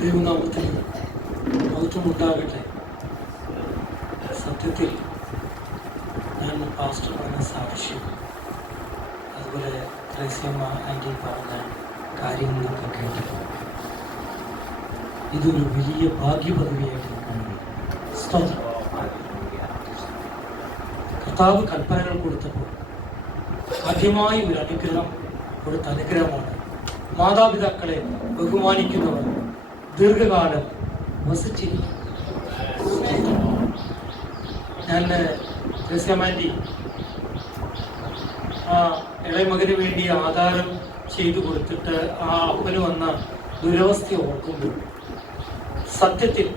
ദൈവനാമത്തിൽ മഹത്വമുണ്ടാകട്ടെ സത്യത്തിൽ ഞാൻ പാസ്റ്റർ പറഞ്ഞ സാക്ഷ്യം അതുപോലെ ത്രേസ്യമ്മ ആന്റി പറഞ്ഞ കാര്യങ്ങളൊക്കെ കേട്ടു. ഇതൊരു വലിയ ഭാഗ്യപദവിയായിട്ട് സ്തോത്രം. കർത്താവ് കൽപ്പനകൾ കൊടുത്തപ്പോൾ ആദ്യമായി ഒരു അനുഗ്രഹം കൊടുത്ത അനുഗ്രഹമാണ്. മാതാപിതാക്കളെ ബഹുമാനിക്കുന്നവർ ദീർഘകാലം വസിച്ചിരിക്കും ഞാൻ രസ്യമാന്റി ആ ഇളയമകന് വേണ്ടി ആധാരം ചെയ്തു കൊടുത്തിട്ട് ആ അപ്പന് വന്ന ദുരവസ്ഥ ഓർക്കുമ്പോൾ സത്യത്തിൽ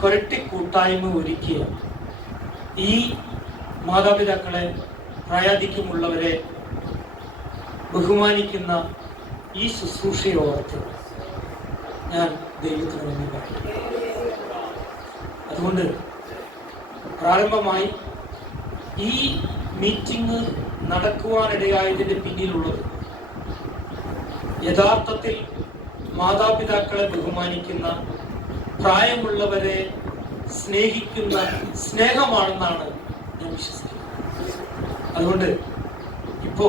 കൊരട്ടി കൂട്ടായ്മ ഒരുക്കിയ ഈ മാതാപിതാക്കളെ പ്രായാധിക്യമുള്ളവരെ ബഹുമാനിക്കുന്ന ഈ ശുശ്രൂഷയോർത്ത് ഞാൻ ദൈവത്തിന് നന്ദി പറയും അതുകൊണ്ട് പ്രാരംഭമായി ഈ മീറ്റിംഗ് നടക്കുവാനിടയായതിന്റെ പിന്നിലുള്ളത് യഥാർത്ഥത്തിൽ മാതാപിതാക്കളെ ബഹുമാനിക്കുന്ന പ്രായമുള്ളവരെ സ്നേഹിക്കുന്ന സ്നേഹമാണെന്നാണ് ഞാൻ വിശ്വസിക്കുന്നത്. അതുകൊണ്ട് ഇപ്പോ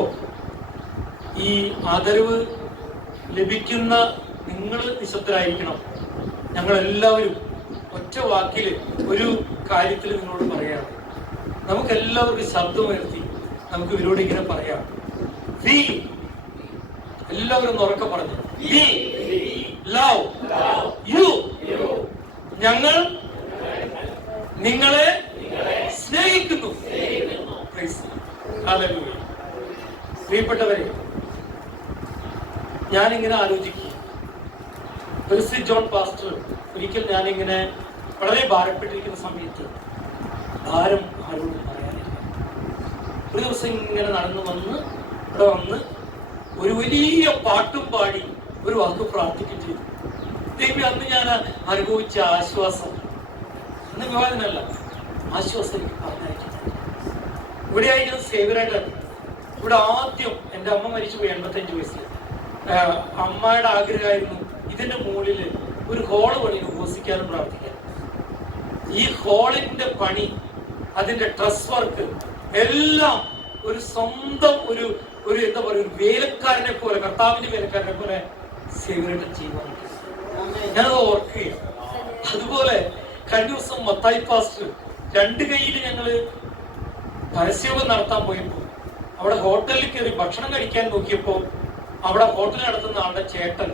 ഈ ആദരവ് ലഭിക്കുന്ന നിങ്ങൾ നിശബ്ദരായിരിക്കണം. ഞങ്ങൾ എല്ലാവരും ഒറ്റ വാക്കിൽ ഒരു കാര്യത്തിൽ നിങ്ങളോട് പറയാം. നമുക്ക് എല്ലാവർക്കും ശബ്ദമുയർത്തി നമുക്ക് ഇവരോട് ഇങ്ങനെ പറയാം. വി എല്ലാവരും ഉറക്ക പറഞ്ഞു. വി ലവ് യു ഞങ്ങൾ നിങ്ങളെ സ്നേഹിക്കുന്നു. പ്രിയപ്പെട്ടവരെ ഞാനിങ്ങനെ ആലോചിക്കുക പെർസി ജോൺ പാസ്റ്റർ ഒരിക്കൽ ഞാനിങ്ങനെ വളരെ ഭാരപ്പെട്ടിരിക്കുന്ന സമയത്ത് ഭാരം ആരോടും പറയാനില്ല. ഒരു ദിവസം ഇങ്ങനെ നടന്നു വന്ന് ഇവിടെ വന്ന് ഒരു വലിയ പാട്ടും പാടി ഒരു വാക്ക് പ്രാർത്ഥിക്കുകയും ചെയ്തു. ദൈവം അന്ന് ഞാൻ അനുഭവിച്ച ആശ്വാസം അന്ന് വിവാദനല്ല ആശ്വാസം എനിക്ക് പറഞ്ഞയച്ചു. ഇവിടെ ആയിരുന്നു സേവരായിട്ടാണ് ഇവിടെ ആദ്യം എന്റെ അമ്മ മരിച്ചു പോയി എൺപത്തഞ്ച് വയസ്സിൽ. അമ്മയുടെ ആഗ്രഹമായിരുന്നു ഇതിന്റെ മുകളിൽ ഒരു ഹോൾ പണി ഉപസിക്കാനും പ്രാർത്ഥിക്കാം. ഈ ഹോളിന്റെ പണി അതിന്റെ ഡ്രസ് വർക്ക് എല്ലാം ഒരു സ്വന്തം ഒരു ഒരു എന്താ പറയുക ഒരു വേലക്കാരനെ പോലെ കർത്താവിന്റെ വേലക്കാരനെ പോലെ സേവരേട്ടൻ ചെയ്യുവാൻ ഞാനത് ഓർക്കുകയാണ്. അതുപോലെ കഴിഞ്ഞ ദിവസം മത്തായി പാസ്റ്റർ രണ്ട് കയ്യിൽ ഞങ്ങൾ പരസ്യയോഗം നടത്താൻ പോയപ്പോൾ അവിടെ ഹോട്ടലിൽ കയറി ഭക്ഷണം കഴിക്കാൻ നോക്കിയപ്പോൾ അവിടെ ഹോട്ടൽ നടത്തുന്ന ആളുടെ ചേട്ടൻ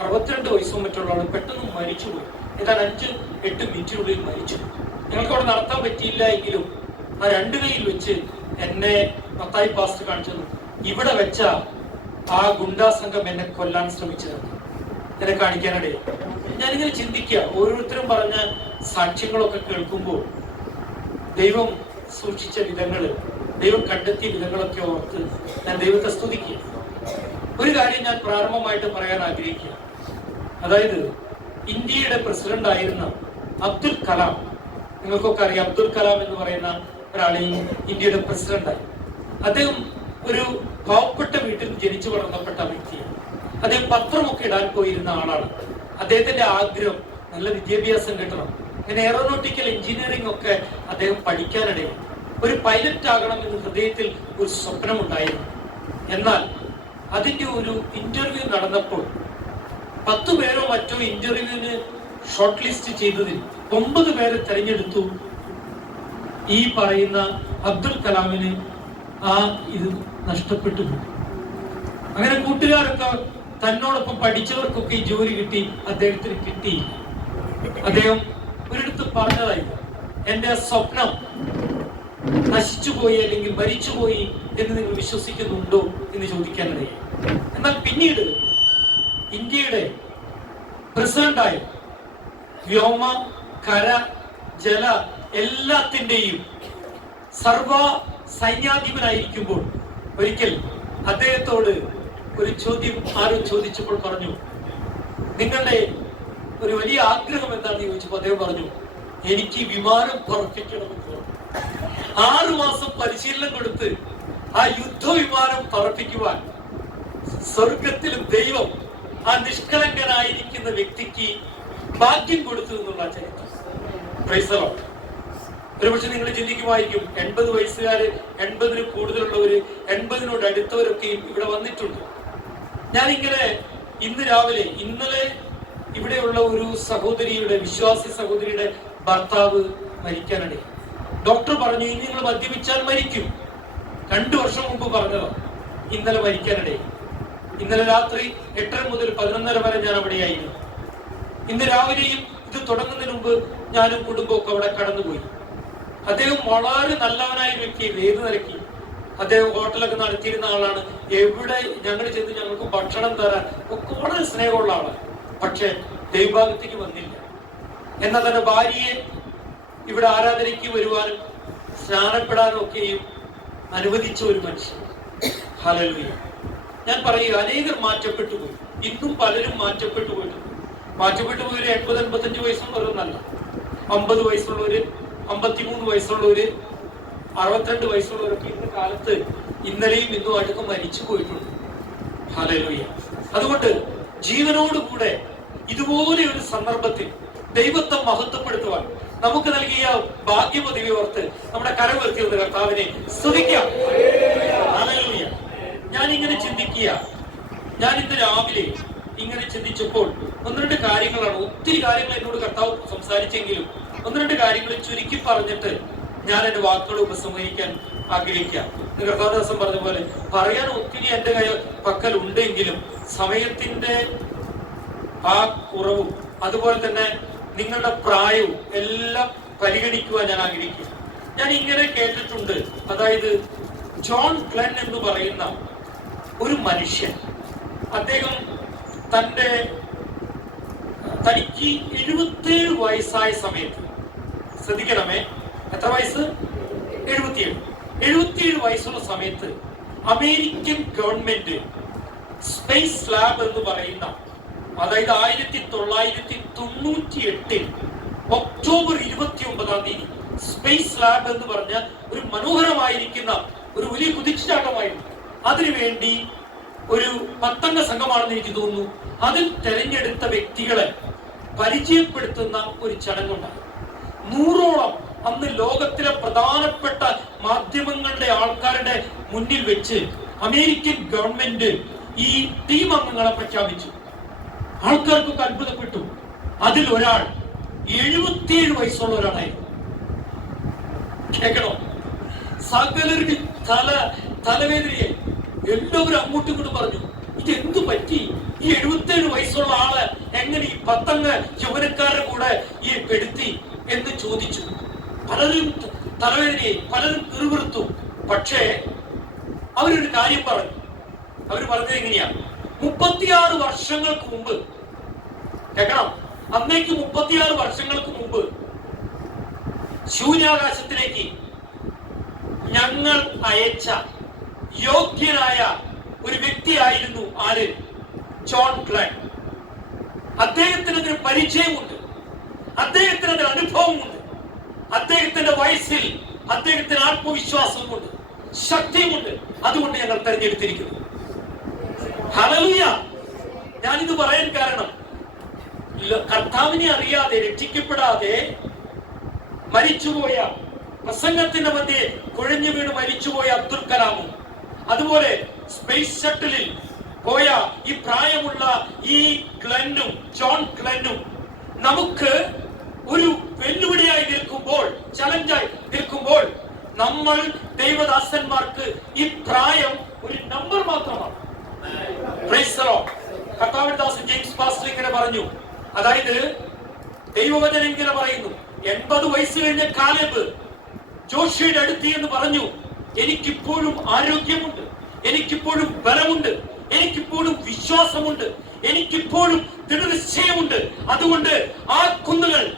അറുപത്തിരണ്ട് വയസ്സും മറ്റുള്ള ആൾ പെട്ടെന്ന് മരിച്ചുപോയി. ഏതാണ്ട് അഞ്ച് എട്ട് മിനിറ്റിനുള്ളിൽ മരിച്ചു. ഞങ്ങൾക്ക് അവിടെ നടത്താൻ പറ്റിയില്ല എങ്കിലും ആ രണ്ട് കൈയിൽ വെച്ച് എന്നെ മത്തായി പാസ്റ്റ് കാണിച്ചത് ഇവിടെ വെച്ച ആ ഗുണ്ടാ സംഘം എന്നെ കൊല്ലാൻ ശ്രമിച്ചത്. എന്നെ കാണിക്കാനിടയിൽ. ഞാനിങ്ങനെ ചിന്തിക്കുക. ഓരോരുത്തരും പറഞ്ഞ സാക്ഷ്യങ്ങളൊക്കെ കേൾക്കുമ്പോൾ ദൈവം സൂക്ഷിച്ച വിധങ്ങൾ ദൈവം കണ്ടെത്തിയ വിധങ്ങളൊക്കെ ഓർത്ത് ഞാൻ ദൈവത്തെ സ്തുതിക്കുക. ഒരു കാര്യം ഞാൻ പ്രാരംഭമായിട്ട് പറയാൻ ആഗ്രഹിക്കുക അതായത് ഇന്ത്യയുടെ പ്രസിഡന്റ് ആയിരുന്ന അബ്ദുൽ കലാം. നിങ്ങൾക്കൊക്കെ അറിയാം അബ്ദുൽ കലാം എന്ന് പറയുന്ന ഒരാളെ ഇന്ത്യയുടെ പ്രസിഡന്റായി അദ്ദേഹം ഒരു പാവപ്പെട്ട വീട്ടിൽ ജനിച്ചു വളർന്നപ്പെട്ട വ്യക്തിയാണ് അദ്ദേഹം പത്രമൊക്കെ ഇടാൻ പോയിരുന്ന ആളാണ്. അദ്ദേഹത്തിന്റെ ആഗ്രഹം നല്ല വിദ്യാഭ്യാസം കിട്ടണം. അങ്ങനെ എയറോനോട്ടിക്കൽ എഞ്ചിനീയറിംഗ് ഒക്കെ അദ്ദേഹം പഠിക്കാനിടയിൽ ഒരു പൈലറ്റ് ആകണം എന്ന് ഹൃദയത്തിൽ ഒരു സ്വപ്നമുണ്ടായിരുന്നു. എന്നാൽ അതിന്റെ ഒരു ഇന്റർവ്യൂ നടന്നപ്പോൾ പത്ത് പേരോ മറ്റോ ഇന്റർവ്യൂവിന് ഷോർട്ട് ലിസ്റ്റ് ചെയ്തതിൽ ഒമ്പത് പേരെ തെരഞ്ഞെടുത്തു. ഈ പറയുന്ന അബ്ദുൽ കലാമിന് ആ ഇത് നഷ്ടപ്പെട്ടു പോയി. അങ്ങനെ കൂട്ടുകാരൊക്കെ തന്നോടൊപ്പം പഠിച്ചവർക്കൊക്കെ ഈ ജോലി കിട്ടി അദ്ദേഹത്തിന് കിട്ടി. അദ്ദേഹം ഒരിടത്ത് പറഞ്ഞതായി എന്റെ സ്വപ്നം നശിച്ചുപോയി അല്ലെങ്കിൽ മരിച്ചുപോയി എന്ന് നിങ്ങൾ വിശ്വസിക്കുന്നുണ്ടോ? എന്ന് ചോദിക്കാനിടയായി എന്നാൽ പിന്നീട് ഇന്ത്യയുടെ പ്രസിഡന്റായി വ്യോമ കര ജല എല്ലാത്തിന്റെയും സർവ സൈന്യാധിപനായിരിക്കുമ്പോൾ ഒരിക്കൽ അദ്ദേഹത്തോട് ഒരു ചോദ്യം ആരും ചോദിച്ചപ്പോൾ പറഞ്ഞു നിങ്ങളുടെ ഒരു വലിയ ആഗ്രഹം എന്താണെന്ന് ചോദിച്ചപ്പോൾ അദ്ദേഹം പറഞ്ഞു എനിക്ക് വിമാനം പറപ്പിക്കണമെന്ന് പറഞ്ഞു ആറു മാസം പരിശീലനം കൊടുത്ത് ആ യുദ്ധ വിമാനം പറപ്പിക്കുവാൻ സ്വർഗത്തിലും ദൈവം ആ നിഷ്കളങ്കനായിരിക്കുന്ന വ്യക്തിക്ക് ഭാഗ്യം കൊടുത്തു എന്നുള്ള ചരിത്രം. ഒരുപക്ഷെ നിങ്ങൾ ചിന്തിക്കുമായിരിക്കും എൺപത് വയസ്സുകാര് എൺപതിന് കൂടുതലുള്ളവര് എൺപതിനോട് അടുത്തവരൊക്കെയും ഇവിടെ വന്നിട്ടുണ്ട്. ഞാനിങ്ങനെ ഇന്ന് രാവിലെ ഇന്നലെ ഇവിടെയുള്ള ഒരു സഹോദരിയുടെ വിശ്വാസി സഹോദരിയുടെ ഭർത്താവ് മരിക്കാനിടയിൽ ഡോക്ടർ പറഞ്ഞു ഇനി നിങ്ങൾ മദ്യപിച്ചാൽ മരിക്കും. രണ്ടു വർഷം മുമ്പ് പറഞ്ഞതാണ് ഇന്നലെ മരിക്കാനിടയിൽ ഇന്നലെ രാത്രി എട്ടര മുതൽ പതിനൊന്നര വരെ ഞാൻ അവിടെയായിരുന്നു. ഇന്ന് രാവിലെയും ഇത് തുടങ്ങുന്നതിന് മുമ്പ് ഞാനും കുടുംബമൊക്കെ അവിടെ കടന്നുപോയി. അദ്ദേഹം വളരെ നല്ലവനായ വ്യക്തി ഏത് നിരക്കി. അദ്ദേഹം ഹോട്ടലൊക്കെ നടത്തിയിരുന്ന ആളാണ്. എവിടെ ഞങ്ങൾ ചെന്ന് ഞങ്ങൾക്ക് ഭക്ഷണം തരാൻ ഒക്കെ വളരെ സ്നേഹമുള്ള ആളാണ്. പക്ഷെ ദൈവഭാഗത്തേക്ക് വന്നില്ല. എന്നാൽ തന്റെ ഭാര്യയെ ഇവിടെ ആരാധനയ്ക്ക് വരുവാനും സ്നാനപ്പെടാനും ഒക്കെയും അനുവദിച്ച ഒരു മനുഷ്യൻ. ഹലലുയ ഞാൻ പറയുക അനേകർ മാറ്റപ്പെട്ടു പോയി. ഇന്നും പലരും മാറ്റപ്പെട്ടു പോയിട്ടുണ്ട്. മാറ്റപ്പെട്ടു പോയൊരു എൺപത് എൺപത്തഞ്ച് വയസ്സുള്ളവരൊന്നല്ല. അമ്പത് വയസ്സുള്ളവര് അമ്പത്തിമൂന്ന് വയസ്സുള്ളവര് അറുപത്തിരണ്ട് വയസ്സുള്ളവരൊക്കെ ഇന്ന കാലത്ത് ഇന്നലെയും ഇന്നും അടുക്കം മരിച്ചു പോയിട്ടുണ്ട്. ഹല്ലേലൂയ. അതുകൊണ്ട് ജീവനോടുകൂടെ ഇതുപോലെ ഒരു സന്ദർഭത്തിൽ ദൈവത്തെ മഹത്വപ്പെടുത്തുവാൻ നമുക്ക് നൽകിയ ഭാഗ്യമതിവി ഓർത്ത് നമ്മുടെ കരവർത്തിയുള്ള കർത്താവിനെ സ്തുതിക്കാം. ഞാൻ ഇങ്ങനെ ചിന്തിക്കുക. ഞാൻ ഇന്ന് രാവിലെ ഇങ്ങനെ ചിന്തിച്ചപ്പോൾ ഒന്ന് രണ്ട് കാര്യങ്ങളാണ്. ഒത്തിരി കാര്യങ്ങൾ എന്നോട് കർത്താവ് സംസാരിച്ചെങ്കിലും ഒന്ന് രണ്ട് കാര്യങ്ങൾ ചുരുക്കി പറഞ്ഞിട്ട് ഞാൻ എന്റെ വാക്കുകൾ ഉപസംഹരിക്കാൻ ആഗ്രഹിക്കാം കർത്താദാസം പറഞ്ഞ പോലെ പറയാൻ ഒത്തിരി എന്റെ കൈ പക്കൽ ഉണ്ടെങ്കിലും സമയത്തിന്റെ ആ കുറവും അതുപോലെ തന്നെ നിങ്ങളുടെ പ്രായവും എല്ലാം പരിഗണിക്കുവാൻ ഞാൻ ആഗ്രഹിക്കും ഞാൻ ഇങ്ങനെ കേട്ടിട്ടുണ്ട്. അതായത് ജോൺ ഗ്ലെൻ എന്ന് പറയുന്ന ഒരു മനുഷ്യൻ. അദ്ദേഹം തന്റെ തനിക്ക് എഴുപത്തേഴ് വയസ്സായ സമയത്ത് ശ്രദ്ധിക്കണമേ എത്ര വയസ്സ്? എഴുപത്തിയേഴ്. എഴുപത്തിയേഴ് വയസ്സുള്ള സമയത്ത് അമേരിക്കൻ ഗവൺമെന്റ് സ്പേസ് ലാബ് എന്ന് പറയുന്ന അതായത് ആയിരത്തി തൊള്ളായിരത്തി തൊണ്ണൂറ്റി എട്ടിൽ ഒക്ടോബർ ഇരുപത്തി ഒമ്പതാം തീയതി സ്പേസ് ലാബ് എന്ന് പറഞ്ഞ ഒരു മനോഹരമായിരിക്കുന്ന ഒരു വലിയ കുതിച്ചുചാട്ടമായിരുന്നു. അതിനുവേണ്ടി ഒരു പത്തംഗ സംഘമാണെന്ന് എനിക്ക് തോന്നുന്നു. അതിൽ തെരഞ്ഞെടുത്ത വ്യക്തികളെ പരിചയപ്പെടുത്തുന്ന ഒരു ചടങ്ങുണ്ടായി നൂറോളം അന്ന് ലോകത്തിലെ പ്രധാനപ്പെട്ട മാധ്യമങ്ങളുടെ ആൾക്കാരുടെ മുന്നിൽ വെച്ച് അമേരിക്കൻ ഗവൺമെന്റ് ഈ ടീം അംഗങ്ങളെ പ്രഖ്യാപിച്ചു. ആൾക്കാർക്കൊക്കെ അത്ഭുതപ്പെട്ടു. അതിൽ ഒരാൾ എഴുപത്തിയേഴ് വയസ്സുള്ള ഒരാളായിരുന്നു. കേൾക്കണോ സകലർക്ക് തല തലവേദനയായി. എല്ലാവരും അങ്ങോട്ടും ഇങ്ങോട്ടും പറഞ്ഞു ഇത് എന്ത് പറ്റി? ഈ എഴുപത്തേഴ് വയസ്സുള്ള ആൾ എങ്ങനെ ഈ പത്തങ്ങ് യൗവനക്കാരുടെ കൂടെ ഈ പെടുത്തി? എന്ന് ചോദിച്ചു. പലരും തലവേദനയെ പലരും പിറുപിറുത്തു. പക്ഷേ അവരൊരു കാര്യം പറഞ്ഞു. അവർ പറഞ്ഞത് എങ്ങനെയാ? മുപ്പത്തിയാറ് വർഷങ്ങൾക്ക് മുമ്പ് കേൾക്കണം. അന്നേക്ക് മുപ്പത്തിയാറ് വർഷങ്ങൾക്ക് മുമ്പ് ശൂന്യാകാശത്തിലേക്ക് ഞങ്ങൾ അയച്ച യോഗ്യനായ ഒരു വ്യക്തിയായിരുന്നു ആര്? John Klein. അദ്ദേഹത്തിന് അതിന് പരിചയമുണ്ട്. അദ്ദേഹത്തിന് അതിന് അനുഭവമുണ്ട്. അദ്ദേഹത്തിന്റെ വയസ്സിൽ അദ്ദേഹത്തിന് ആത്മവിശ്വാസമുണ്ട് ശക്തിയുമുണ്ട്. അതുകൊണ്ട് ഞങ്ങൾ തെരഞ്ഞെടുത്തിരിക്കുന്നു. ഹലലുയ ഞാനിത് പറയാൻ കാരണം കർത്താവിനെ അറിയാതെ രക്ഷിക്കപ്പെടാതെ മരിച്ചുപോയ പ്രസംഗത്തിന്റെ മധ്യേ കുഴഞ്ഞു വീണ് മരിച്ചുപോയ അബ്ദുൽ കലാമും അതുപോലെ സ്പേസ് ഷട്ടിലിൽ പോയ ഈ പ്രായമുള്ള ഈ ക്ലെന്നും ജോൺ ക്ലെന്നും നമുക്ക് ഒരു വെല്ലുവിളിയായി നിൽക്കുമ്പോൾ ചലഞ്ചായി നിൽക്കുമ്പോൾ നമ്മൾ ദൈവദാസന്മാർക്ക് ഈ പ്രായം ഒരു നമ്പർ മാത്രമാണ്. ജെയിംസ് പറഞ്ഞു. അതായത് ദൈവവചനം ഇങ്ങനെ പറയുന്നു. എൺപത് വയസ്സ് കഴിഞ്ഞ കാലബ് ജോഷിയുടെ അടുത്ത് എന്ന് പറഞ്ഞു. എനിക്കിപ്പോഴും ആരോഗ്യമുണ്ട്. എനിക്കിപ്പോഴും ബലമുണ്ട്. എനിക്കിപ്പോഴും വിശ്വാസമുണ്ട്. എനിക്കിപ്പോഴും ദൃഢനിശ്ചയമുണ്ട്. അതുകൊണ്ട് ആ കുന്നുകൾ.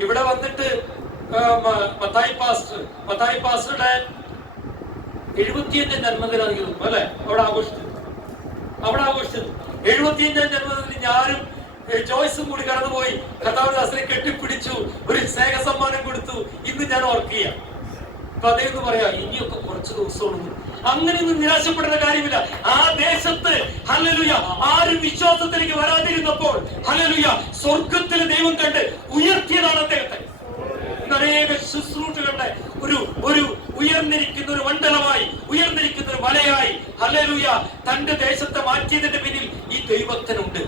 ഇവിടെ വന്നിട്ട് മത്തായി പാസ്റ്റർ മത്തായി പാസ്റ്ററുടെ എഴുപത്തിയഞ്ചാം ജന്മദിനം എനിക്ക് തോന്നുന്നു അല്ലെ? അവിടെ ആഘോഷിച്ചത്. അവിടെ ആഘോഷിച്ചത്. എഴുപത്തിയഞ്ചാം ജന്മദിനത്തിൽ ഞാനും ജോയ്സും കൂടി കടന്നുപോയി. കഥാപിതാസിനെ കെട്ടിപ്പിടിച്ചു ഒരു സ്നേഹ സമ്മാനം കൊടുത്തു. ഇന്ന് ഞാൻ ഓർക്കുക ഒന്ന് പറയാ ഇനിയൊക്കെ കുറച്ച് ദിവസമുള്ളൂ അങ്ങനെയൊന്നും നിരാശപ്പെടേണ്ട കാര്യമില്ല. ആ ദേശത്ത് ഹലലുയ ആരും വിശ്വാസത്തിലേക്ക് വരാതിരുന്നപ്പോൾ ഹലലുയ സ്വർഗത്തിലെ ദൈവം കണ്ട് ഉയർത്തിയതാണ് അദ്ദേഹത്തെ. അനേക ശുശ്രൂഷകളുടെ ഒരു ഒരു ഉയർന്നിരിക്കുന്ന ഒരു മണ്ഡലമായി ഉയർന്നിരിക്കുന്ന ഒരു മലയായി ഹലലുയ തന്റെ ദേശത്തെ മാറ്റിയതിന്റെ പിന്നിൽ ഈ ദൈവത്തിനുണ്ട്.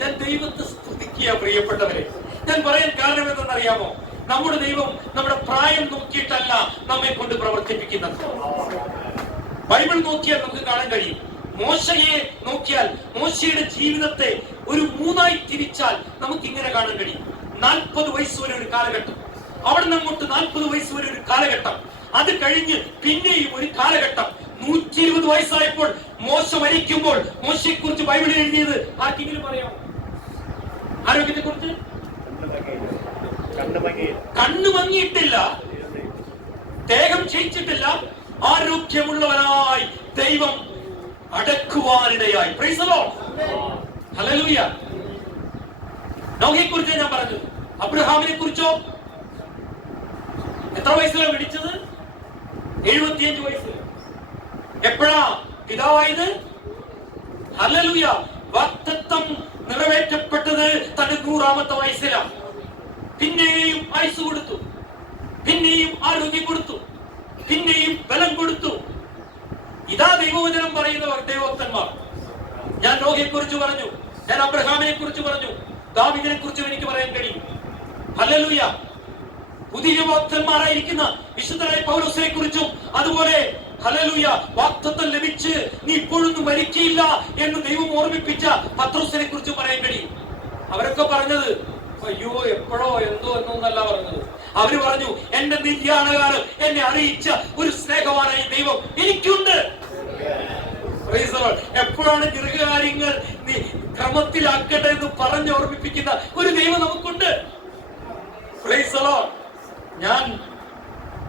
ഞാൻ ദൈവത്തെ സ്തുതിക്കുക പ്രിയപ്പെട്ടവരെ. ഞാൻ പറയാൻ കാരണം എന്തെന്നറിയാമോ? നമ്മുടെ ദൈവം നമ്മുടെ പ്രായം നോക്കിയിട്ടല്ല നമ്മെ കൊണ്ട് പ്രവർത്തിപ്പിക്കുന്നത്. ബൈബിൾ നോക്കിയാൽ നമുക്ക് കാണാൻ കഴിയും. മോശയെ നോക്കിയാൽ മോശയുടെ ജീവിതത്തെ ഒരു മൂന്നായി തിരിച്ചാൽ നമുക്ക് ഇങ്ങനെ കാണാൻ കഴിയും. നാൽപ്പത് വയസ്സ് വരെ ഒരു കാലഘട്ടം. അവിടെ നിന്ന് അങ്ങോട്ട് നാൽപ്പത് വയസ്സ് വരെ ഒരു കാലഘട്ടം. അത് കഴിഞ്ഞ് പിന്നെയും ഒരു കാലഘട്ടം. നൂറ്റി ഇരുപത് വയസ്സായപ്പോൾ മോശ മരിക്കുമ്പോൾ മോശയെ കുറിച്ച് ബൈബിളിൽ എഴുതിയത് ആർക്കെങ്കിലും പറയാം ആരോഗ്യത്തെ കുറിച്ച്? കണ്ണു മങ്ങിയിട്ടില്ല. ദേഹം ക്ഷയിച്ചിട്ടില്ല. ആരോഗ്യമുള്ളവനായി ദൈവം അടക്കുവാനിടയായി. Hallelujah. നോഹയെ കുറിച്ച് ഞാൻ പറഞ്ഞത്. അബ്രഹാമിനെ കുറിച്ചോ? എത്ര വയസ്സിലാണ് വിളിച്ചത് എഴുപത്തിയഞ്ച് വയസ്സിൽ എപ്പോഴാ? പിതാവായത്? അല്ലലൂയ വാക്തത്വം നിറവേറ്റപ്പെട്ടത് തന്റെ നൂറാമത്തെ വയസ്സിലാണ് പിന്നെയും ആയുസ് കൊടുത്തു. പിന്നെയും ആരോഗ്യം കൊടുത്തു. പിന്നെയും ബലം കൊടുത്തു. ഇതാ ദൈവവചനം പറയുന്നവർ ദൈവഭക്തന്മാർ. ഞാൻ നോഹയെ കുറിച്ച് പറഞ്ഞു. ഞാൻ അബ്രഹാമിനെ കുറിച്ച് പറഞ്ഞു. ദാവിദിനെ കുറിച്ചും എനിക്ക് പറയാൻ കഴിയും. അല്ലലൂയ പുതിയ ഭക്തന്മാരായിരിക്കുന്ന വിശുദ്ധരായ പൗലോസിനെ കുറിച്ചും അതുപോലെ ഹലലൂയ വാക്തത്വം ലഭിച്ച് നീ ഇപ്പോഴൊന്നും മരിക്കില്ല എന്ന് ദൈവം ഓർമ്മിപ്പിച്ച പത്രോസിനെ കുറിച്ച് പറയാൻ കഴിയും അവരൊക്കെ പറഞ്ഞത് അയ്യോ എപ്പോഴോ എന്തോ എന്നൊന്നല്ല പറഞ്ഞത്. അവർ പറഞ്ഞു എന്റെ നിര്യാണകാലം എന്നെ അറിയിച്ച ഒരു സ്നേഹമാണ് ഈ ദൈവം. എനിക്കുണ്ട്. എപ്പോഴാണ് ദീർഘകാര്യങ്ങൾ ക്രമത്തിലാക്കട്ടെ എന്ന് പറഞ്ഞ് ഓർമ്മിപ്പിക്കുന്ന ഒരു ദൈവം നമുക്കുണ്ട്. ഞാൻ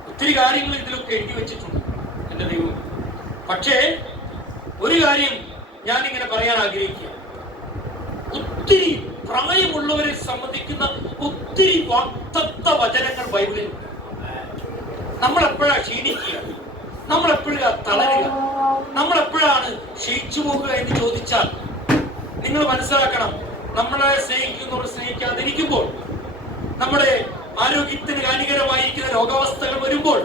ഒത്തിരി കാര്യങ്ങൾ ഇതിലൊക്കെ എഴുതി വെച്ചിട്ടുണ്ട്. എന്റെ ദൈവം പക്ഷേ ഒരു കാര്യം ഞാൻ ഇങ്ങനെ പറയാൻ ആഗ്രഹിക്കുക ഒത്തിരി പ്രായമുള്ളവരെ സംബന്ധിക്കുന്ന ഒത്തിരി വാക്തത്വ വചനങ്ങൾ ബൈബിളിൽ നമ്മൾ എപ്പോഴാ ക്ഷീണിക്കുക? നമ്മൾ എപ്പോഴാ തളരുക? നമ്മൾ എപ്പോഴാണ് ക്ഷയിച്ചു പോകുക എന്ന് ചോദിച്ചാൽ നിങ്ങൾ മനസ്സിലാക്കണം നമ്മളെ സ്നേഹിക്കുന്നവർ സ്നേഹിക്കാതിരിക്കുമ്പോൾ നമ്മുടെ ആരോഗ്യത്തിന് ഹാനികരമായിരിക്കുന്ന രോഗാവസ്ഥകൾ വരുമ്പോൾ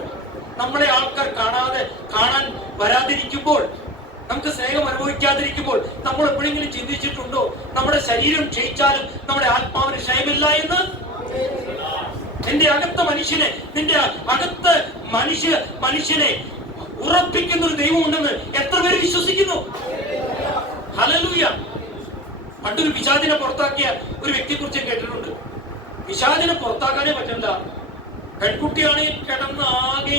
നമ്മളെ ആൾക്കാർ കാണാതെ കാണാൻ വരാതിരിക്കുമ്പോൾ നമുക്ക് സ്നേഹം അനുഭവിക്കാതിരിക്കുമ്പോൾ നമ്മൾ എപ്പോഴെങ്കിലും ചിന്തിച്ചിട്ടുണ്ടോ? നമ്മുടെ ശരീരം ക്ഷയിച്ചാലും നമ്മുടെ ആത്മാവിന് ക്ഷയമില്ല എന്ന്? നിന്റെ അകത്ത മനുഷ്യനെ നിന്റെ അകത്ത് മനുഷ്യ മനുഷ്യനെ ഉറപ്പിക്കുന്ന ഒരു ദൈവം ഉണ്ടെന്ന് എത്ര പേര് വിശ്വസിക്കുന്നു? ഹലലൂയ പണ്ടൊരു പിശാചിനെ പുറത്താക്കിയ ഒരു വ്യക്തിയെ കുറിച്ച് കേട്ടിട്ടുണ്ട്. പിശാചിനെ പുറത്താക്കാനേ പറ്റണ്ട. പെൺകുട്ടിയാണെങ്കിൽ കിടന്ന് ആകെ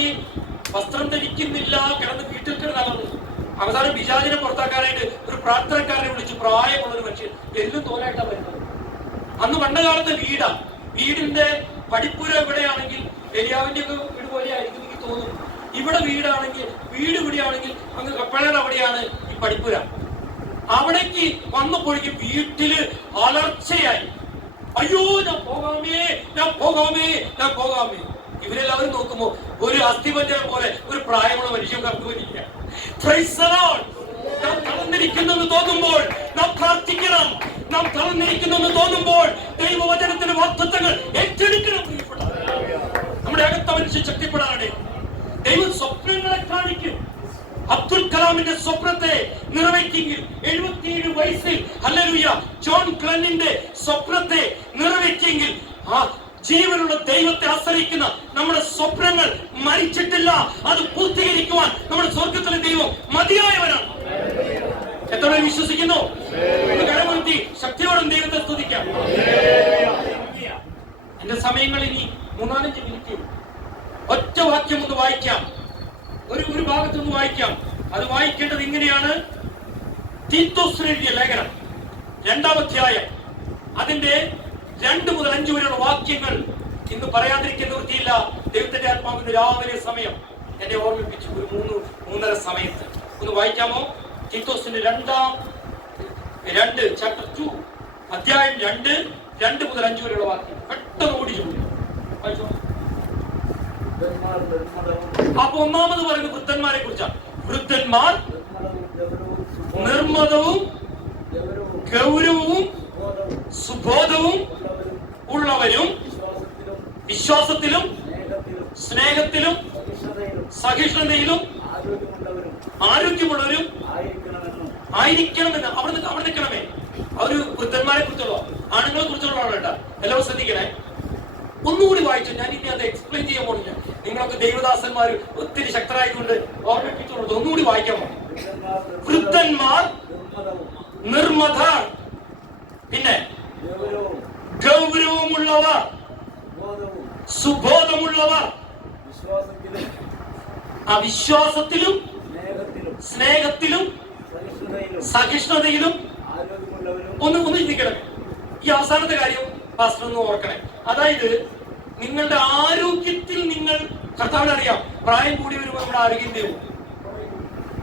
വസ്ത്രം ധരിക്കുന്നില്ല കിടന്ന് വീട്ടിൽ കിടന്നു അവസാനം ബിജാജിനെ പുറത്താക്കാനായിട്ട് ഒരു പ്രാർത്ഥനക്കാരനെ വിളിച്ച് പ്രായമുള്ള ഒരു മനുഷ്യൻ എല്ലും തോലായിട്ടാ വരുന്നത്. അന്ന് പണ്ടകാലത്തെ വീടാ. വീടിന്റെ പടിപ്പുര എവിടെയാണെങ്കിൽ പെരിയാവിന്റെ ഒക്കെ വീട് പോലെ ആയിരിക്കും എനിക്ക് തോന്നുന്നു. ഇവിടെ വീടാണെങ്കിൽ വീട് ഇവിടെയാണെങ്കിൽ അങ്ങ് കപ്പഴർ അവിടെയാണ് ഈ പടിപ്പുര. അവിടേക്ക് വന്നപ്പോഴേക്ക് വീട്ടിൽ അലർച്ചയായി. അയ്യോ ഞാൻ പോകാമേ ഞാൻ പോകാമേ ഞാൻ പോകാമേ. ഇവരെല്ലാവരും നോക്കുമ്പോ ഒരു അസ്ഥിപഞ്ചനം പോലെ ഒരു പ്രായമുള്ള മനുഷ്യൻ കടന്നു വരിക Praise the Lord. നാം തളർന്നിരിക്കുന്നെന്ന് തോന്നുമ്പോൾ നാം പ്രാർത്ഥിക്കണം നാം തളർന്നിരിക്കുന്നെന്ന് തോന്നുമ്പോൾ ദൈവവചനത്തിന്റെ വാക്തത്വങ്ങൾ ഏറ്റെടുക്കണം. നമ്മുടെ അകത്ത മനുഷ്യൻ ശക്തിപ്പെടാനാണ് ദൈവം സ്വപ്നങ്ങളെ കാണിക്കും അബ്ദുൽ കലാമിന്റെ സ്വപ്നത്തെ നിറവേറ്റിയെങ്കിൽ എഴുപത്തിയേഴ് വയസ്സിൽ ഹല്ലേലൂയ ജോൺ ക്ലന്നിന്റെ സ്വപ്നത്തെ നിറവേറ്റിയെങ്കിൽ ആ ജീവനുള്ള ദൈവത്തെ ആശ്രയിക്കുന്ന നമ്മുടെ സ്വപ്നങ്ങൾ മരിച്ചിട്ടില്ല. അത് പൂർത്തീകരിക്കുവാൻ നമ്മുടെ സ്വർഗത്തിലെ ദൈവം മതിയായവനാണ് എത്ര വിശ്വസിക്കുന്നു? കരമുരുത്തി ശക്തിയോടും ദൈവത്തെ സ്തുതിക്കാം. എന്റെ സമയങ്ങൾ ഇനി മൂന്നാലഞ്ച് മിനിറ്റ് ഒറ്റ വാക്യം ഒന്ന് വായിക്കാം. ഒരു ഒരു ഭാഗത്ത് ഒന്ന് വായിക്കാം. അത് വായിക്കേണ്ടത് ഇങ്ങനെയാണ്. തീത്തോസ് എഴുതിയ ലേഖനം. രണ്ടാം അധ്യായം. അതിന്റെ രണ്ട് മുതൽ അഞ്ചു വരെയുള്ള വാക്യങ്ങൾ ഇന്ന് പറയാതിരിക്കാൻ നിർത്തിയില്ല ദൈവത്തിന്റെ ആത്മാവിന്റെ രാവിലെ സമയം. എന്നെ ഓർമ്മിപ്പിച്ചു ഒരു മൂന്ന് മൂന്നര സമയത്ത്. ഒന്ന് വായിക്കാമോ? തീത്തോസിന്റെ രണ്ടാം രണ്ട് ചാപ്റ്റർ ടു അധ്യായം രണ്ട് രണ്ട് മുതൽ അഞ്ചു വരെയുള്ള വാക്യം. പെട്ടെന്ന് ഓടി വായിച്ചോ? അപ്പൊ ഒന്നാമത് പറയുന്നത് വൃദ്ധന്മാരെ കുറിച്ചാണ്. വൃദ്ധന്മാർ നിർമ്മതവും ഗൗരവവും ഗൗരവവും ഗൗരവവും ബോധവും സുബോധവും ഉള്ളവരും വിശ്വാസത്തിലും സ്നേഹത്തിലും സഹിഷ്ണുതയിലും ആരോഗ്യമുള്ളവരും ആയിരിക്കണമെന്നും അവിടെ അവിടെ നിൽക്കണമേ. അവർ വൃദ്ധന്മാരെ കുറിച്ചുള്ള ആണുങ്ങളെ കുറിച്ചുള്ള കേട്ടോ. എല്ലാവരും ശ്രദ്ധിക്കണേ. ഒന്നുകൂടി വായിച്ചു ഞാൻ ഇനി അത് എക്സ്പ്ലെയിൻ ചെയ്യാൻ പോകുന്നില്ല. നിങ്ങളൊക്കെ ദൈവദാസന്മാർ ഒത്തിരി ശക്തരായതുകൊണ്ട് ഓർമ്മിപ്പിച്ചുള്ളത് ഒന്നുകൂടി വായിക്കാൻ വൃദ്ധന്മാർ വൃദ്ധന്മാർ നിർമ്മത പിന്നെ ഗൗരവമുള്ളവർ സുബോധമുള്ളവർ വിശ്വാസത്തിലും അവിശ്വാസത്തിലും സ്നേഹത്തിലും സഹിഷ്ണുതയിലും ഒന്ന് ഒന്ന് ചിന്തിക്കണം. ഈ അവസാനത്തെ കാര്യം പാസ്റ്റർ ഒന്ന് ഓർക്കണേ. അതായത് നിങ്ങളുടെ ആരോഗ്യത്തിൽ നിങ്ങൾ കർത്താവിനെ അറിയാം പ്രായം കൂടി വരുമ്പോൾ നമ്മുടെ ആരോഗ്യം തീരും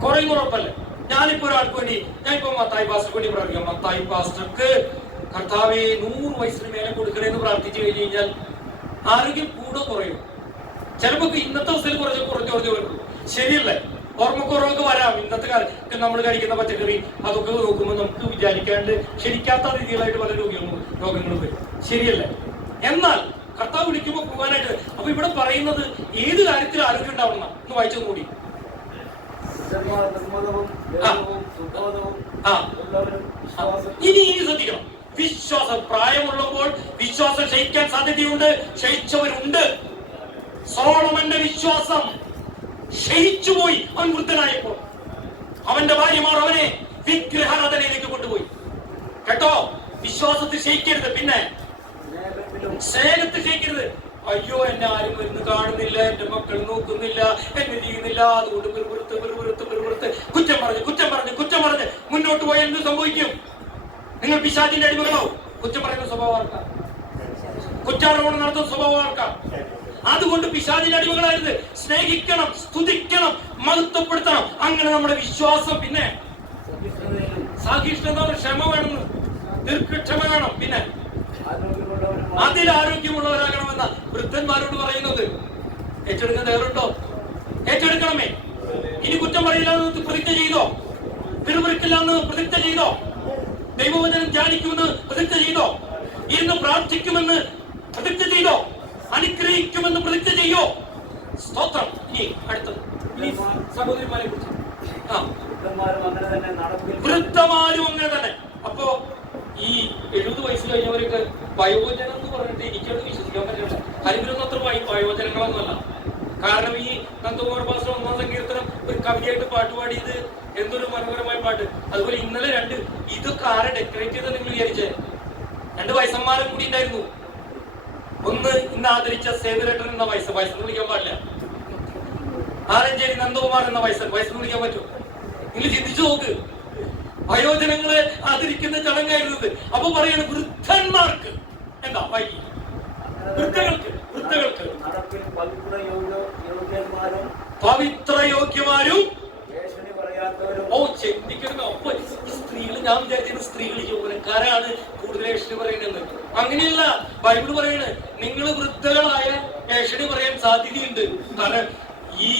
കുറയും ഉറപ്പല്ലേ? ഞാനിപ്പോ ഒരാൾക്ക് വേണ്ടി ഞാനിപ്പോ മത്തായി പാസ്റ്റർക്ക് വേണ്ടി പ്രാർത്ഥിക്കാം. മത്തായി പാസ്റ്റർക്ക് കർത്താവെ നൂറ് വയസ്സിന് മേലെ കൊടുക്കണേന്ന് പ്രാർത്ഥിച്ചു കഴിഞ്ഞു കഴിഞ്ഞാൽ ആരോഗ്യം കൂടെ കുറയും. ചിലപ്പോ ഇന്നത്തെ അവസ്ഥയിൽ കുറച്ച് കുറഞ്ഞു കുറഞ്ഞു വരുള്ളൂ ശരിയല്ലേ. ഓർമ്മക്കുറവൊക്കെ വരാം. ഇന്നത്തെ കാലത്ത് നമ്മൾ കഴിക്കുന്ന പച്ചക്കറി അതൊക്കെ നോക്കുമ്പോൾ നമുക്ക് വിചാരിക്കാണ്ട് ക്ഷണിക്കാത്ത രീതിയിലായിട്ട് പല രോഗികളും രോഗങ്ങളും വരും. ശരിയല്ലേ. എന്നാൽ കർത്താവ് വിളിക്കുമ്പോൾ പോകാനായിട്ട് അപ്പൊ ഇവിടെ പറയുന്നത് ഏത് കാര്യത്തിൽ ആരോഗ്യം ഉണ്ടാവണം എന്ന്? വായിച്ചു കൂടി. ഇനി ഇനി ശ്രദ്ധിക്കണം. വിശ്വാസം പ്രായമുള്ളപ്പോൾ വിശ്വാസം ക്ഷയിക്കാൻ സാധ്യതയുണ്ട് ക്ഷയിച്ചവരുണ്ട്. സോളമന്റെ വിശ്വാസം ക്ഷയിച്ചുപോയി അവൻ വൃദ്ധനായപ്പോൾ. അവന്റെ ഭാര്യമാർ അവനെ വിഗ്രഹാരാധനയിലേക്ക് കൊണ്ടുപോയി. കേട്ടോ? വിശ്വാസത്തിൽ ക്ഷയിക്കരുത്. പിന്നെ സ്നേഹത്തിൽ ക്ഷയിക്കരുത്. അയ്യോ എന്നെ ആരും വരുന്ന് കാണുന്നില്ല എന്റെ മക്കൾ നോക്കുന്നില്ല എന്നെ ചെയ്യുന്നില്ല. അതുകൊണ്ട് പെരുപുറത്ത് പെരുപുറത്ത് പെരുപുറത്ത് കുറ്റം പറഞ്ഞ് കുറ്റം പറഞ്ഞ് കുറ്റം പറഞ്ഞ് മുന്നോട്ട് പോയാൽ എന്ത് സംഭവിക്കും? നിങ്ങൾ പിശാചിന്റെ അടിമകളോ കൊച്ചു പറയുന്ന സ്വഭാവമാർക്കാം കുറ്റാരോപണം നടത്തുന്ന സ്വഭാവമാർക്കാം അതുകൊണ്ട് പിശാചിന്റെ അടിമകളായിരുന്നു സ്നേഹിക്കണം സ്തുതിക്കണം മഹത്വപ്പെടുത്തണം. അങ്ങനെ നമ്മുടെ വിശ്വാസം പിന്നെ സഹിഷ്ണുത ക്ഷമ വേണമെന്ന് ദീർഘക്ഷമ വേണം പിന്നെ. അതിൽ ആരോഗ്യമുള്ളവരാകണമെന്ന വൃദ്ധന്മാരോട് പറയുന്നത് ഏറ്റെടുക്കാൻ തയ്യാറുണ്ടോ? ഏറ്റെടുക്കണമേ. ഇനി കുറ്റം പറയില്ല പ്രതിജ്ഞ ചെയ്തോ? പിറുപിറുക്കില്ല പ്രതിജ്ഞ ചെയ്തോ? ദൈവവചനം ധ്യാനിക്കുമെന്ന് പ്രതിജ്ഞ ചെയ്തോ? ഇരുന്ന് പ്രാർത്ഥിക്കുമെന്ന് പ്രതിജ്ഞ ചെയ്തോ? അനുഗ്രഹിക്കുമെന്ന് പ്രതിജ്ഞ ചെയ്യോ? സ്തോത്രം. ഇനി അടുത്തത്. ഇനി സഹോദരിമാരെ കുറിച്ച്. വൃദ്ധമാരും അങ്ങനെ തന്നെ. അപ്പോ ഈ എഴുപത് വയസ്സ് കഴിഞ്ഞവർക്ക് വയോജനം എന്ന് പറഞ്ഞിട്ട് എനിക്കത് വിശ്വസിക്കാൻ പറ്റില്ല. ഹരിദ്രം അത്ര വയോജനങ്ങളൊന്നുമല്ല. കാരണം ഈ നന്ദകുമാർ പാസ്റ്റർ ഒന്നാം സങ്കീർത്തനം ഒരു കവിതയായിട്ട് പാട്ട് പാടിയത് എന്തൊരു മനോഹരമായ പാട്ട്. അതുപോലെ ഇന്നലെ രണ്ട്. ഇതൊക്കെ ആരെ ഡെക്കറേറ്റ് ചെയ്ത് നിങ്ങൾ വിചാരിച്ചേ? രണ്ട് വയസ്സന്മാരും കൂടി ഉണ്ടായിരുന്നു. ഒന്ന് ഇന്ന് ആദരിച്ച സേതുരേട്ടൻ എന്ന വയസ്സ്. വയസ്സെന്ന് വിളിക്കാൻ പാടില്ല. ആരഞ്ചേരി നന്ദകുമാർ എന്ന വയസ്സൻ വയസ്സെന്ന് വിളിക്കാൻ പറ്റും നിങ്ങൾ ചിന്തിച്ചു നോക്ക്. വയോജനങ്ങളെ ആദരിക്കുന്ന ചടങ്ങായിരുന്നത്. അപ്പൊ പറയാണ് വൃദ്ധന്മാർക്ക്. എന്താ? വൈകി. വൃദ്ധകൾക്ക് വൃദ്ധകൾക്ക്. പവിത്ര യോഗ്യ- യോഗ്യന്മാരും പവിത്ര യോഗ്യമാരും ഓ ചിന്തിക്കണം അപ്പൊ ഈ സ്ത്രീകൾ ഞാൻ വിചാരിച്ചത് സ്ത്രീകൾ യൗവനക്കാരാണ് കൂടുതൽ ഏഷണി പറയണെന്ന് അങ്ങനെയല്ല ബൈബിൾ പറയണ് നിങ്ങൾ വൃദ്ധകളായ ഏഷണി പറയാൻ സാധ്യതയുണ്ട്. കാരണം ഈ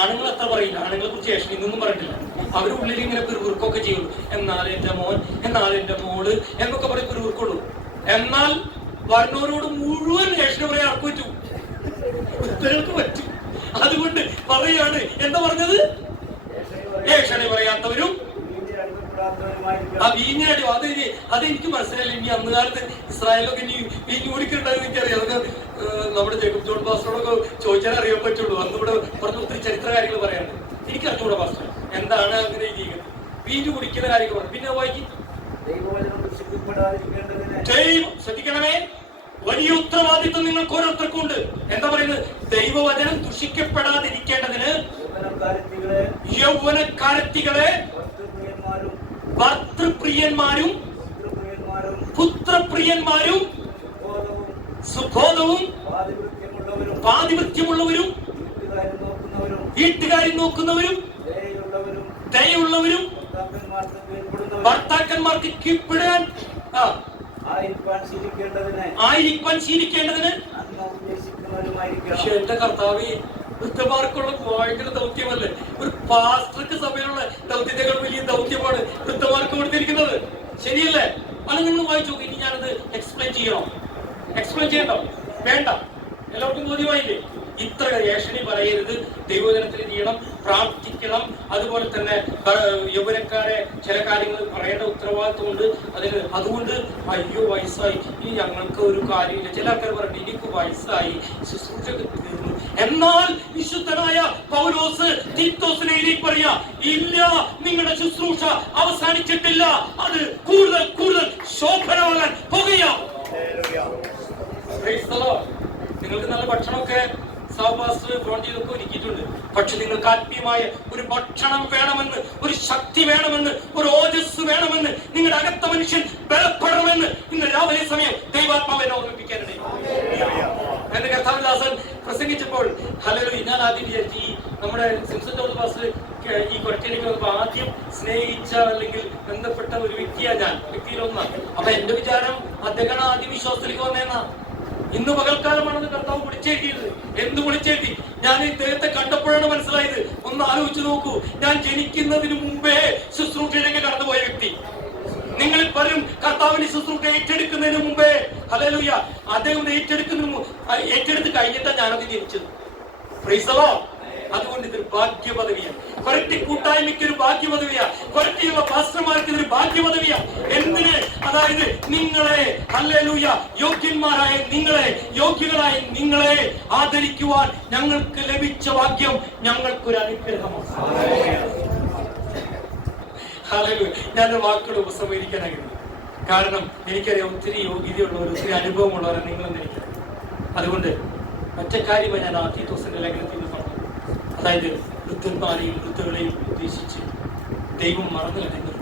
ആണുങ്ങൾ അത്ര പറയില്ല. ആണുങ്ങളെ കുറിച്ച് ഏഷണി ഇന്നൊന്നും പറഞ്ഞിട്ടില്ല. അവർ ഉള്ളിൽ ഇങ്ങനെ പിറുപിറുക്കൊക്കെ ചെയ്യും. എന്നാൽ എന്റെ മോൻ എന്നാൽ എന്റെ മോൾ എന്നൊക്കെ പറയും പിറുപിറുക്കുള്ളൂ. എന്നാൽ വരുന്നവരോട് മുഴുവൻ ഏഷണി പറയാൻ പറ്റും. വൃദ്ധകൾക്ക് പറ്റും. അതുകൊണ്ട് പറയാണ് എന്താ പറഞ്ഞത്? ഏഷണി പറയാത്തവരും ആ വീഞ്ഞാടി അത് ഇനി അത് എനിക്ക് മനസ്സിലായില്ല. ഇനി അന്ന് കാലത്ത് ഇസ്രായേലൊക്കെ ഇനി വീഞ്ഞ് കുടിക്കുന്നുണ്ടായിരുന്നു എനിക്കറിയാം അതൊക്കെ നമ്മുടെ ജേക്കബ് ജോൺ പാസ്റ്ററോടൊക്കെ ചോദിച്ചാൽ അറിയാൻ പറ്റുള്ളൂ. അന്ന് ഇവിടെ കുറച്ച് ഒത്തിരി ചരിത്ര കാര്യങ്ങൾ പറയാനുണ്ട്. എനിക്ക് അറിഞ്ഞൂടെ പാസ്റ്റർ എന്താണ് അങ്ങനെ ചെയ്യുന്നത് വീഞ്ഞ് കുടിക്കുന്ന കാര്യങ്ങൾ പറഞ്ഞു പിന്നെ വായിക്കും. ശ്രദ്ധിക്കണമേ. വലിയ ഉത്തരവാദിത്വം നിങ്ങൾക്ക് ഓരോരുത്തർക്കും ഉണ്ട്. എന്താ പറയുന്നത്? ദൈവവചനം ദുഷിക്കപ്പെടാതിരിക്കേണ്ടതിന് യൗവനക്കാരത്തികളെ ഭർത്തൃപ്രിയന്മാരും പുത്രപ്രിയന്മാരും പുത്രപ്രിയന്മാരും ബോധവും സുബോധവും പാതിവൃത്യമുള്ളവരും വീട്ടുകാരി നോക്കുന്നവരും ദയുള്ളവരും ഭർത്താക്കന്മാർക്ക് കീഴ്പ്പെടാൻ ആയിരിക്കാൻ ശീലിക്കേണ്ടതിന് എന്റെ കർത്താവ് വൃദ്ധമാർക്കുള്ള ഭയങ്കര ദൗത്യമല്ലേ? ഒരു പാസ്റ്റർക്ക് സഭയിലുള്ള ദൗത്യത്തെക്കാൾ വലിയ ദൗത്യമാണ് വൃദ്ധമാർക്ക് കൊടുത്തിരിക്കുന്നത്. ശരിയല്ലേ? അത് നിങ്ങൾ വായിച്ചു. ഇനി ഞാനത് എക്സ്പ്ലെയിൻ ചെയ്യണോ? എക്സ്പ്ലെയിൻ ചെയ്യണ്ടോ? വേണ്ട. എല്ലാവർക്കും ബോധ്യമായില്ലേ? ഇത്ര ഏഷണി പറയരുത്. ദൈവജനത്തിൽ ചെയ്യണം പ്രാർത്ഥിക്കണം. അതുപോലെ തന്നെ യൗവനക്കാരെ ചില കാര്യങ്ങൾ പറയേണ്ട ഉത്തരവാദിത്വമുണ്ട്. അതിന് അതുകൊണ്ട് അയ്യോ വയസ്സായി. ഇനി ഞങ്ങൾക്ക് ഒരു കാര്യമില്ല. ചില ആൾക്കാർ പറഞ്ഞു എനിക്ക് വയസ്സായി. ശുശ്രൂഷ എന്നാൽ വിശുദ്ധനായ പൗലോസ് തീത്തോസിനെ ഇനി പറയാ ഇല്ല നിങ്ങളുടെ ശുശ്രൂഷ അവസാനിച്ചിട്ടില്ല. അത് കൂടുതൽ കൂടുതൽ ശോഭനമാകാൻ പോകുകയാ. നിങ്ങൾക്ക് നല്ല ഭക്ഷണമൊക്കെ പക്ഷെ നിങ്ങൾക്ക് ആത്മീയമായ ഒരു ഭക്ഷണം വേണമെന്ന് ഒരു ശക്തി വേണമെന്ന് ഒരു ഓജസ് വേണമെന്ന് നിങ്ങളുടെ അകത്ത മനുഷ്യൻ ബലപ്പെടണമെന്ന് ഇന്ന് രാവിലെ സമയം ദൈവാത്മാവിനെ ഓർമ്മിപ്പിക്കാനിടയിൽ എന്റെ കർത്താവിദാസൻ പ്രസംഗിച്ചപ്പോൾ ഹലോ ഞാൻ ആദ്യം വിചാരിച്ചു ഈ നമ്മുടെ സിംസൺ ജോർജ് ഈ കൊരട്ടിലേക്ക് വന്നപ്പോൾ ആദ്യം സ്നേഹിച്ച അല്ലെങ്കിൽ ബന്ധപ്പെട്ട ഒരു വ്യക്തിയാണ് ഞാൻ വ്യക്തിയിലൊന്നാണ് അപ്പൊ എന്റെ വിചാരം അദ്ദേഹം ആദ്യം വിശ്വാസത്തിലേക്ക് വന്നേന്നാ. ഇന്ന് പകൽക്കാലമാണെന്ന് കർത്താവ് വിളിച്ചെഴുതിയത്. എന്ത് വിളിച്ചെഴുതി? ഞാൻ ഇദ്ദേഹത്തെ കണ്ടപ്പോഴാണ് മനസ്സിലായത്. ഒന്ന് ആലോചിച്ച് നോക്കൂ. ഞാൻ ജനിക്കുന്നതിന് മുമ്പേ ശുശ്രൂഷയിലേക്ക് കടന്നുപോയ വ്യക്തി. നിങ്ങളിൽ പലരും കർത്താവിന്റെ ശുശ്രൂഷ ഏറ്റെടുക്കുന്നതിന് മുമ്പേ ഹല്ലേലൂയ അദ്ദേഹം ആ, ഏറ്റെടുത്ത് കഴിഞ്ഞിട്ടാണ് ഞാനത് ജനിച്ചത് Lord. അതുകൊണ്ട് ഇതൊരു ഭാഗ്യ പദവിയാണ് കൊരട്ടി കൂട്ടായ്മയ്ക്ക് ഒരു ഭാഗ്യ പദവിയാണ് കൊരട്ടിയുള്ള പാസ്റ്റർമാർക്ക് ഇതൊരു ഭാഗ്യ പദവിയാണ് എന്തിന്? അതായത് നിങ്ങളെ അല്ലേലൂയ യോഗ്യന്മാരായ നിങ്ങളെ യോഗ്യകളായ നിങ്ങളെ ആദരിക്കുവാൻ ഞങ്ങൾക്ക് ലഭിച്ച ഭാഗ്യം ഞങ്ങൾക്കൊരു അനുഗ്രഹമാണ്. ഞാൻ വാക്കുകൾ ഉപസംഹരിക്കാനായിരുന്നു കാരണം എനിക്കറിയാം ഒത്തിരി യോഗ്യതയുള്ളവർ ഒത്തിരി അനുഭവമുള്ളവരെ നിങ്ങളെന്ന് എനിക്കറിയാം അതുകൊണ്ട് ഒറ്റ കാര്യമായി ഞാൻ ആദ്യ ദിവസങ്ങളിൽ ലേഖനത്തിൽ നിന്ന് പറഞ്ഞു. അതായത് വൃദ്ധന്മാരെയും വൃദ്ധകളെയും ഉദ്ദേശിച്ച് ദൈവം മറന്നു കളയുന്നത്